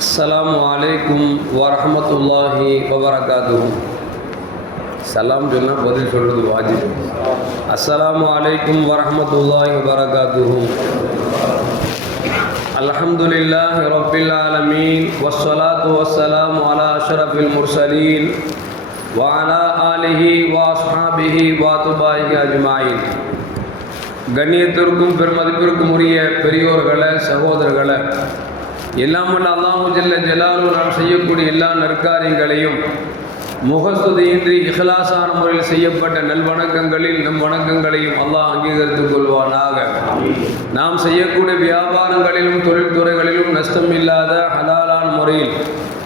அஸ்லாம் வலைக்கும் வரமத்துல்லாஹி வபரகாத்துஹு சலாம் சொன்னால் பதில் சொல்கிறது வாஜிப் வலைக்கும் வரமத்துல்லாஹி வரஹமத்துல்லாஹி الحمد لله رب العالمين والصلاة والسلام على أشرف المرسلين وعلى آله وأصحابه وأتباعه أجمعين கண்ணியத்திற்கும் பெருமதிப்பிற்கும் உரிய பெரியோர்களை சகோதரர்களை எல்லாம் வல்ல அல்லாஹு ஜல்ல ஜலாலு நாம் செய்யக்கூடிய எல்லா நற்காரியங்களையும் முகஸ்துதியின்றி இஹ்லாசான முறையில் செய்யப்பட்ட நல்வணக்கங்களில் நம் வணக்கங்களையும் அல்லாஹ் அங்கீகரித்துக் கொள்வானாக. நாம் செய்யக்கூடிய வியாபாரங்களிலும் தொழில்துறைகளிலும் நஷ்டம் இல்லாத ஹலாலான முறையில்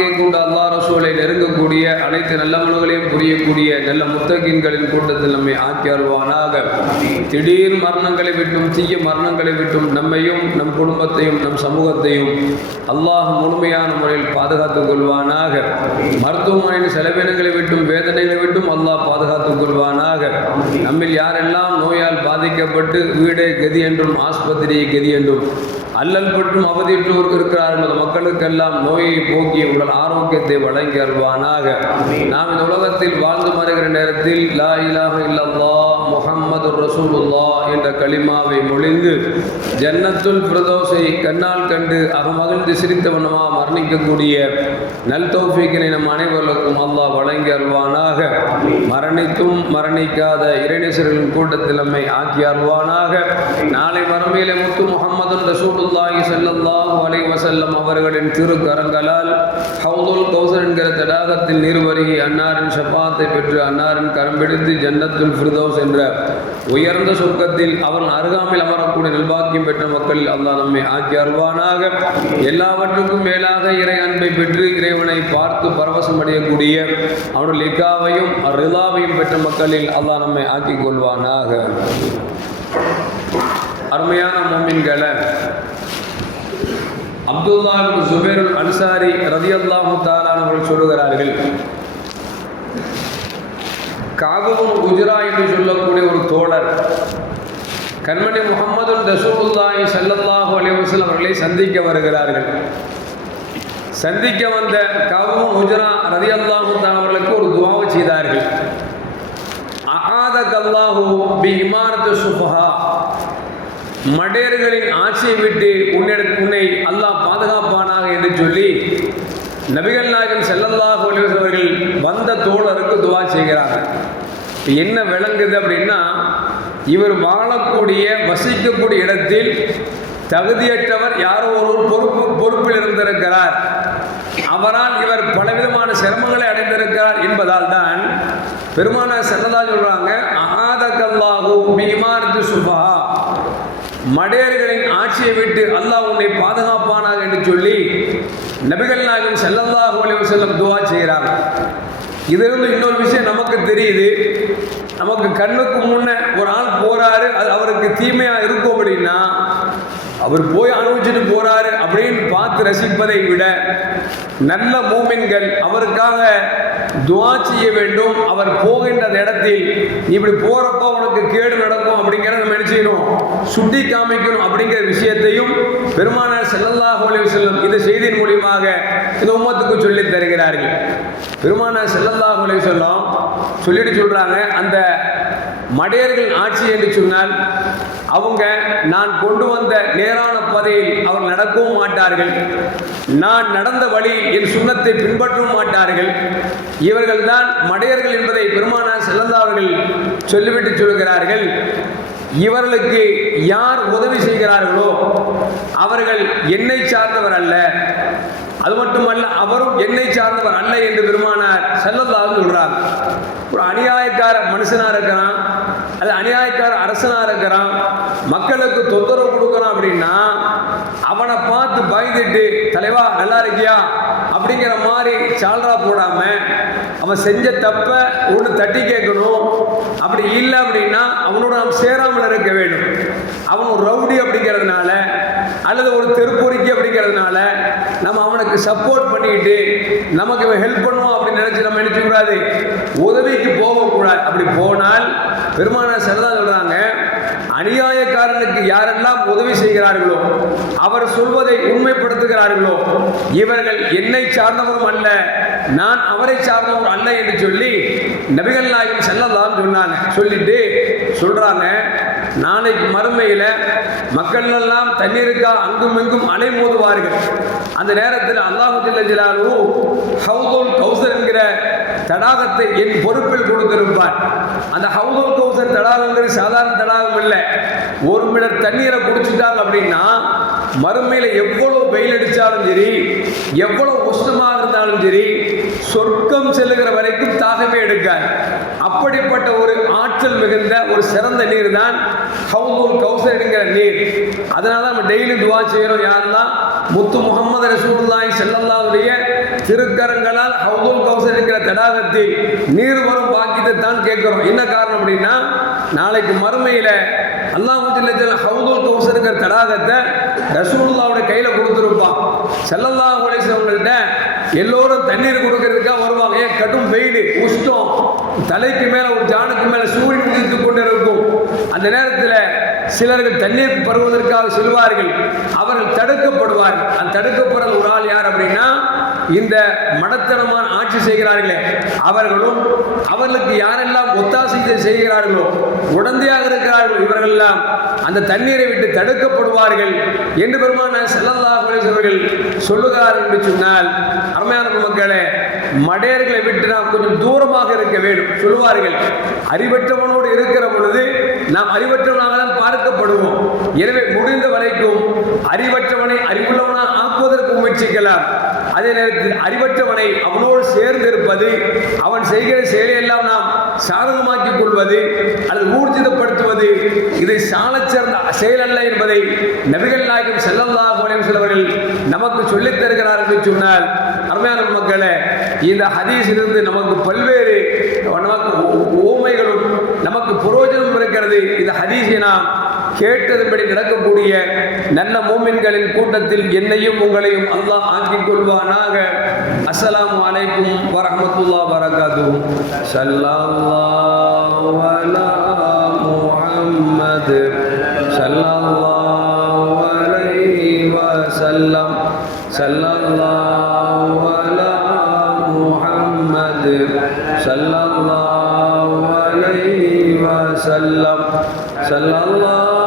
வாழ்க்கையை கொண்டு அல்லா ரசூலை நெருங்கக்கூடிய அனைத்து நல்ல மனுகளையும் புரியக்கூடிய நல்ல முத்தகின்களின் கூட்டத்தில் நம்மை ஆக்கி அருள்வானாக திடீர் மரணங்களை விட்டும் தீய மரணங்களை விட்டும் நம்மையும் நம் குடும்பத்தையும் நம் சமூகத்தையும் அல்லாஹ் முழுமையான முறையில் பாதுகாத்துக் கொள்வானாக. மருத்துவமனையின் செலவினங்களை விட்டும் வேதனைகளை விட்டும் அல்லாஹ் பாதுகாத்துக் கொள்வானாக. நம்மில் யாரெல்லாம் நோயால் பாதிக்கப்பட்டு வீடே கதி என்றும் ஆஸ்பத்திரியை கதி என்றும் அல்லல் பற்றும் அவதியுற்றோர் இருக்கிறார்கள் மக்களுக்கெல்லாம் நோயை போக்கி உடல் ஆரோக்கியத்தை வழங்கி அருள்வானாக. நாம் இந்த உலகத்தில் வாழ்ந்து மறைகிற நேரத்தில் லா இலாஹ இல்லல்லா முகமது ரசூலுல்லா என்ற களிமாவை மொழிந்து ஜன்னத்துல் பிரதோசை கண்ணால் கண்டு அகமகிழ்ந்து சிரித்தவனமா மரணிக்கக்கூடிய நல் தௌஃபீக்கினை நம் அனைவர்களுக்கும் அல்லாஹ் வழங்கி அருள்வானாக. மரணித்தும் மரணிக்காத இறைநேசர்களின் கூட்டத்தில் நம்மை ஆக்கி அருள்வானாக. நாளை மறுமையிலே முத்து முகமது ரசூலுல்லாஹி ஸல்லல்லாஹு அலை வசல்லம் அவர்களின் திருக்கரங்களால் ஹவுதுல் கௌசர் என்கிற தடாகத்தில் நீர்வருகி அன்னாரின் ஷபாத்தை பெற்று அன்னாரின் கரம் பிடித்து ஜன்னத்துல் ஃபிர்தோஸ் என்ற உயர்ந்த சொர்க்கத்தில் அவன் அருகாமையில் அமரக்கூடிய நல்பாக்கியம் பெற்ற மக்களில் அல்லாஹ் நம்மை ஆக்கி அருள்வானாக. எல்லாவற்றுக்கும் மேலாக இறை அன்பை பெற்று இறைவனை பார்த்து பரவசம் அடையக்கூடிய அவனுடைய லிக்காவையும் ரிலாவையும் பெற்ற மக்களில் அல்லாஹ் நம்மை ஆக்கிக் கொள்வானாக. அருமையான மோமின்களை அப்துல்லா சுபேருல் ஜுபைருல் அன்சாரி ரதியல்லாஹு தாலான் அவர்கள் சொல்லுகிறார்கள் காகவும் குஜரா என்று சொல்லக்கூடிய ஒரு தோழர். கண்மணி முகமது ரசூலுல்லாஹி சல்லல்லாஹு அலைவசல் அவர்களை சந்திக்க வருகிறார்கள். சந்திக்க வந்த காகவும் குஜரா ரதி அல்லாஹு அவர்களுக்கு ஒரு துவாவை செய்தார்கள். அகாத அல்லாஹு பி இமாரத்து சுபஹா மடையர்களின் ஆட்சியை விட்டு உன்னை உன்னை அல்லாஹ் பாதுகாப்பானாக என்று சொல்லி நபிகள் நாயகம் செல்லல்லா போலீஸ் அவர்கள் வந்த தோழருக்கு துவா செய்கிறாங்க. இப்போ என்ன விளங்குது அப்படின்னா இவர் வாழக்கூடிய வசிக்கக்கூடிய இடத்தில் தகுதியற்றவர் யாரோ ஒரு பொறுப்பு பொறுப்பில் இருந்திருக்கிறார். அவரால் இவர் பலவிதமான சிரமங்களை அடைந்திருக்கிறார் என்பதால் தான் பெருமானார் செல்லதா சொல்றாங்க ஆதக்கல்லாஹு பீமானத்து சுபா மடையர்களின் ஆட்சியை விட்டு அல்லாஹ் உன்னை பாதுகாப்பானாக என்று சொல்லி நபிகள் நாயகம் செல்லல்லாஹ் அலைஹி வஸல்லம் துவா செய்கிறார். இதிலிருந்து இன்னொரு விஷயம் நமக்கு தெரியுது. நமக்கு கண்ணுக்கு முன்னே ஒரு ஆள் போகிறாரு அது அவருக்கு தீமையாக இருக்கும் அப்படின்னா அவர் போய் அனுபவிச்சுட்டு போகிறாரு அப்படின்னு பார்த்து ரசிப்பதை விட நல்ல மூமின்கள் அவருக்காக துவா செய்ய வேண்டும். அவர் போகின்ற இடத்தில் இப்படி போகிறப்போ உனக்கு கேடு நடக்கும் அப்படிங்கிறத நம்ம என்ன செய்யணும்? சுட்டி காமிக்கணும் அப்படிங்கிற விஷயத்தையும் பெருமானார் செல்லல்லாஹு செல்லும் இந்த செய்தியின் மூலியமாக இந்த உம்மத்துக்கு சொல்லி தருகிறார்கள். பெருமானார் செல்லல்லாஹு அலைஹி வஸல்லம் சொல்லிட்டு சொல்றாங்க அந்த மடையர்கள் ஆட்சி என்று சொன்னால் அவங்க நான் கொண்டு வந்த நேரான பாதையில் அவர் நடக்கவும் மாட்டார்கள். நான் நடந்த வழி என் சுண்ணத்தை பின்பற்றவும் மாட்டார்கள். இவர்கள் தான் மடையர்கள் என்பதை பெருமானார் செல்லந்தாவர்கள் சொல்லிவிட்டு சொல்கிறார்கள். இவர்களுக்கு யார் உதவி செய்கிறார்களோ அவர்கள் என்னை சார்ந்தவர் அல்ல. அது மட்டுமல்ல அவரும் என்னை சார்ந்தவர் அல்ல என்று பெருமானார் செல்லந்தாவும் சொல்றார் ஒரு அநியாயக்கார மனுஷனா இருக்கிறான். அது அநியாயக்கார அரசனாக இருக்கிறான். மக்களுக்கு தொந்தரவு கொடுக்குறான் அப்படின்னா அவனை பார்த்து பயந்துட்டு தலைவா நல்லா இருக்கியா? அப்படிங்கிற மாதிரி சால்ரா போடாம அவன் செஞ்ச தப்ப ஒன்று தட்டி கேட்கணும். அப்படி இல்லை அப்படின்னா அவனோட நாம் சேராமல் இருக்க வேண்டும். அவன் ஒரு ரவுடி அப்படிங்கிறதுனால அல்லது ஒரு தெருப்பொறிக்கி அப்படிங்கிறதுனால நம்ம அவனுக்கு சப்போர்ட் பண்ணிட்டு நமக்கு இவன் ஹெல்ப் பண்ணுவோம் அப்படின்னு நினைச்சு நம்ம நினைக்கக்கூடாது உதவிக்கு போகக்கூடாது. அப்படி போனால் பெருமான சரதா சொல்றாங்க அநியாயக்காரனுக்கு யாரெல்லாம் உதவி செய்கிறார்களோ அவர் சொல்வதை உண்மைப்படுத்துகிறார்களோ இவர்கள் என்னை சார்ந்தவரும் அல்ல நான் அவரை சார்ந்தவர் அல்ல என்று சொல்லி நபிகள் நாயகம் செல்லலாம் சொன்னாங்க. சொல்லிட்டு சொல்றாங்க நாளைக்கு மறுமையில் மக்கள் எல்லாம் தண்ணீருக்கா அங்கும் இங்கும் அலைமோதுவார்கள். அந்த நேரத்தில் அல்லாஹு ஜல்ல ஜலாலு கௌசர் என்கிற தடாகத்தை என் பொறுப்பில் கொடுத்திருப்பார். அந்த ஹவுதுல் கௌசர் தடாகங்கிறது சாதாரண தடாகம் இல்லை. ஒரு மிடர் தண்ணீரை குடிச்சிட்டாங்க அப்படின்னா மறுமையில் எவ்வளோ வெயில் அடித்தாலும் சரி எவ்வளோ உஷ்ணமாக இருந்தாலும் சரி சொர்க்கம் செல்லுகிற வரைக்கும் தாகமே எடுக்காது. அப்படிப்பட்ட ஒரு ஆற்றல் மிகுந்த ஒரு சிறந்த நீர் தான் ஹவுதுல் கௌசர் என்கிற நீர். அதனால நம்ம டெய்லி துவா செய்கிறோம் யாருன்னா முத்து முகமது ரசூல்லாய் செல்லல்லாவுடைய திருக்கரங்களால் ஹவுதுல் கௌசர் என்கிற தடாகத்தில் நீர் வரும் பாக்கியத்தை தான் கேட்கிறோம். என்ன காரணம் அப்படின்னா நாளைக்கு மறுமையில் அல்லாஹ் ஹவுதுல் கௌசருங்கிற தடாகத்தை ரசூலுல்லாவோட கையில் கொடுத்துருப்பான். செல்லல்லா அலைஹிவங்கள்ட்ட எல்லோரும் தண்ணீர் கொடுக்கறதுக்காக வருவாங்க. ஏன்? கடும் வெயில் உஷ்டம். தலைக்கு மேலே ஒரு ஜானுக்கு மேலே சூரியன் உதித்து கொண்டு இருக்கும் அந்த நேரத்தில் சிலர்கள் தண்ணீர் பருவதற்காக செல்வார்கள். அவர்கள் தடுக்கப்படுவார்கள். அந்த தடுக்கப்படுற ஒரு ஆள் யார் அப்படின்னா இந்த மடத்தனமான ஆட்சி செய்கிறார்களே அவர்களும் அவர்களுக்கு யாரெல்லாம் ஒத்தாசை செய்கிறார்களோ உடந்தையாக இருக்கிறார்களோ இவர்கள் எல்லாம் அந்த தண்ணீரை விட்டு தடுக்கப்படுவார்கள் என்று பெருமான செல்லல்லா அவர்கள் சொல்லுகிறார்கள் என்று சொன்னால் அருமையான மக்களே மடையர்களை விட்டு நாம் கொஞ்சம் தூரமாக இருக்க வேண்டும். சொல்லுவார்கள் அறிவற்றவனோடு இருக்கிற பொழுது நாம் அறிவற்றவனாக தான் பார்க்கப்படுவோம். எனவே முடிந்த வரைக்கும் அறிவற்றவனை அறிவுள்ளவனாக ஆக்குவதற்கு முயற்சிக்கலாம். அதே நேரத்தில் அறிவற்றவனை அவனோடு சேர்ந்து இருப்பது அவன் செய்கிற செயலையெல்லாம் நாம் சாதகமாக்கிக் கொள்வது அல்லது ஊர்ஜிதப்படுத்துவது இதை சாலச்சிறந்த செயல் அல்ல என்பதை நபிகள் நாயகம் செல்லல்லாஹு அலைஹி சிலவர்கள் நமக்கு சொல்லித் தருகிறார் என்று சொன்னால் அருமையான மக்களே இந்த ஹதீஸிலிருந்து நமக்கு பல்வேறு நமக்கு ஓமைகளும் நமக்கு புரோஜனம் இருக்கிறது. இந்த ஹதீஸை நாம் கேட்டதுபடி நடக்கக்கூடிய நல்ல மூமின்களின் கூட்டத்தில் என்னையும் உங்களையும் அல்லாஹ் ஆக்கிக் கொள்வானாக. அஸ்லாம் அலைக்கும் வரமத்துல்லா வரகாது ஸல்லல்லாஹு அலா முஹம்மத் அலைஹி வஸல்லம். சல்லல்லாஹு அலா முஹம்மத் ஸல்லல்லாஹு அலைஹி வஸல்லம் ஸல்லல்லாஹு